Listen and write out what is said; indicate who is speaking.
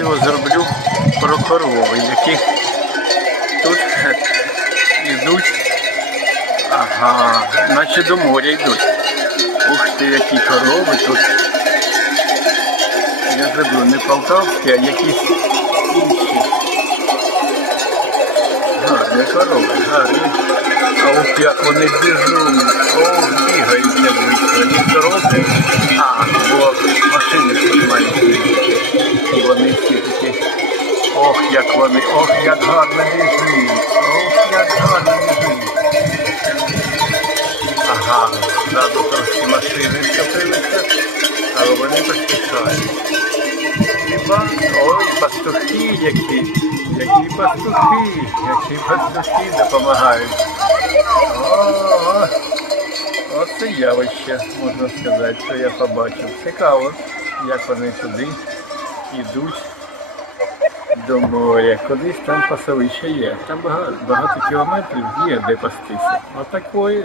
Speaker 1: Його зроблю про корови, які тут йдуть. Ага, наче до моря йдуть. Ух ти, які корови тут. Я зроблю не полтавські, а якісь інші. Гарні корови, гарні. А от як вони біжуть, о, бігають як швидко. Ніхто робить. Як вони, ох, як гарно біжить. Ох, як гарно біжить. Ага, ззаду трошки машини скопилися, але вони поспішають. Хіба? Ой, пастухи які, які пастухи, які пастухи допомагають. О, оце явище, можна сказати, що я побачив. Цікаво, як вони туди йдуть до моря. Кудись там пасовище є. Там багато, кілометрів є, де пастися. Отакої.